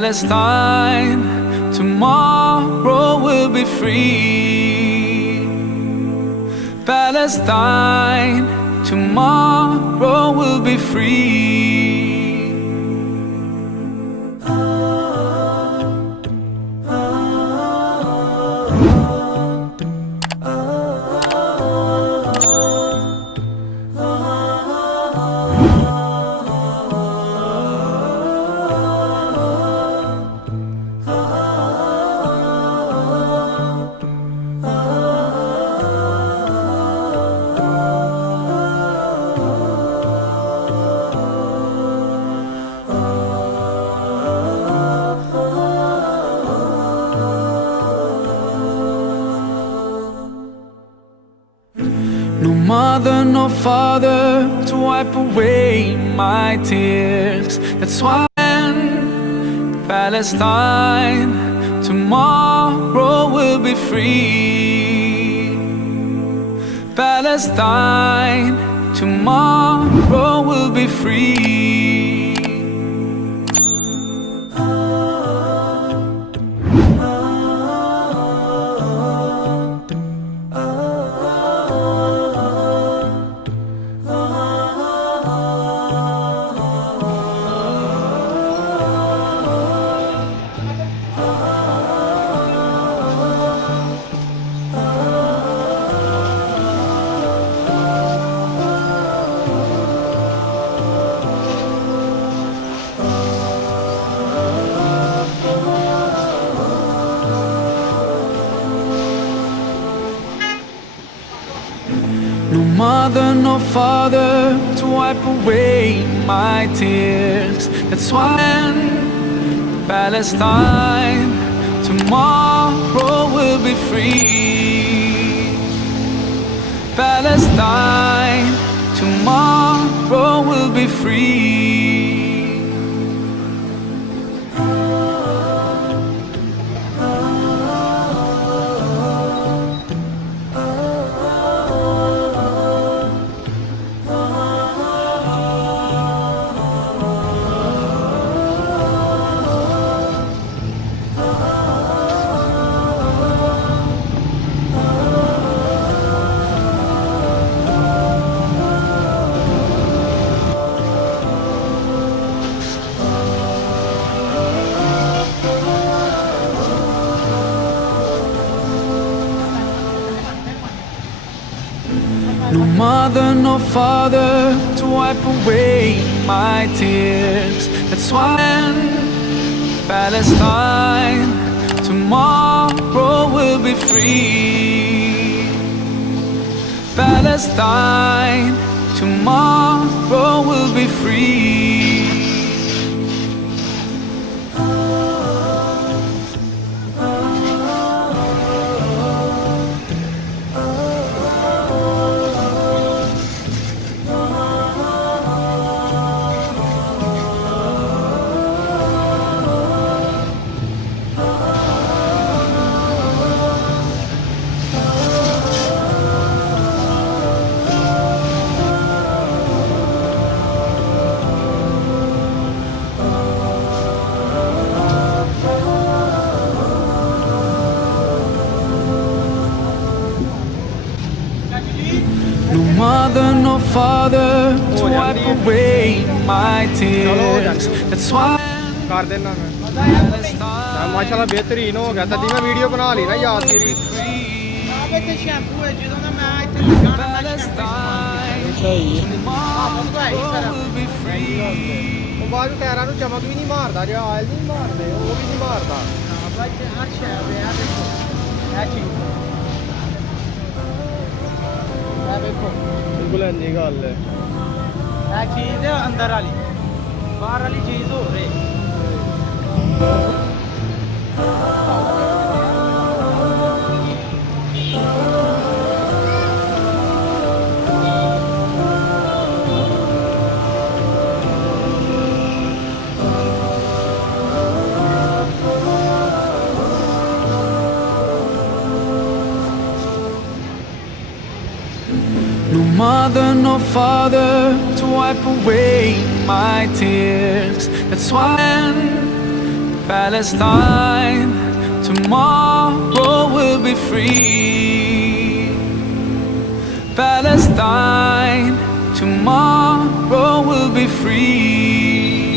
Palestine, tomorrow will be free. Palestine, tomorrow will be free. No mother, no father to wipe away my tears. That's why Palestine, tomorrow will be free. Palestine, tomorrow will be free. No mother, no father to wipe away my tears. That's why Palestine, tomorrow will be free. Palestine, tomorrow will be free. No mother, no father to wipe away my tears. That's why Palestine, tomorrow will be free. Palestine, tomorrow will be free. No mother, no father to wipe away my tears. That's why कर देना मैं माशाल्लाह बेहतरीन हो गया तभी मैं video बना ली ना यादगिरी बाजू टायरां ਨੂੰ ਚਮਕ ਵੀ ਨਹੀਂ ਮਾਰਦਾ ਜਿਹੜਾ ਆਇਲ ਨਹੀਂ ਮਾਰਦੇ ਉਹ ਵੀ ਨਹੀਂ ਮਾਰਦਾ ਬਾਈ ਤੇ ਹਰ ਸ਼ੈ ਆ ਦੇਖੋ ਇਹ ਚੀਜ਼ ਇਹ ਦੇਖੋ ਬਿਲਕੁਲ ਇੰਨੀ ਗੱਲ ਹੈ ਇਹ ਚੀਜ਼ ਹੈ ਅੰਦਰ ਵਾਲੀ ਬਾਹਰ ਵਾਲੀ ਚੀਜ਼ ਹੋ ਰਹੀ no mother, no father to wipe away my tears. That's why Palestine, tomorrow will be free. Palestine, tomorrow will be free.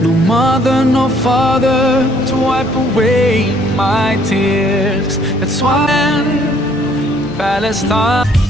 No mother, no father to wipe away my tears. That's why Palestine.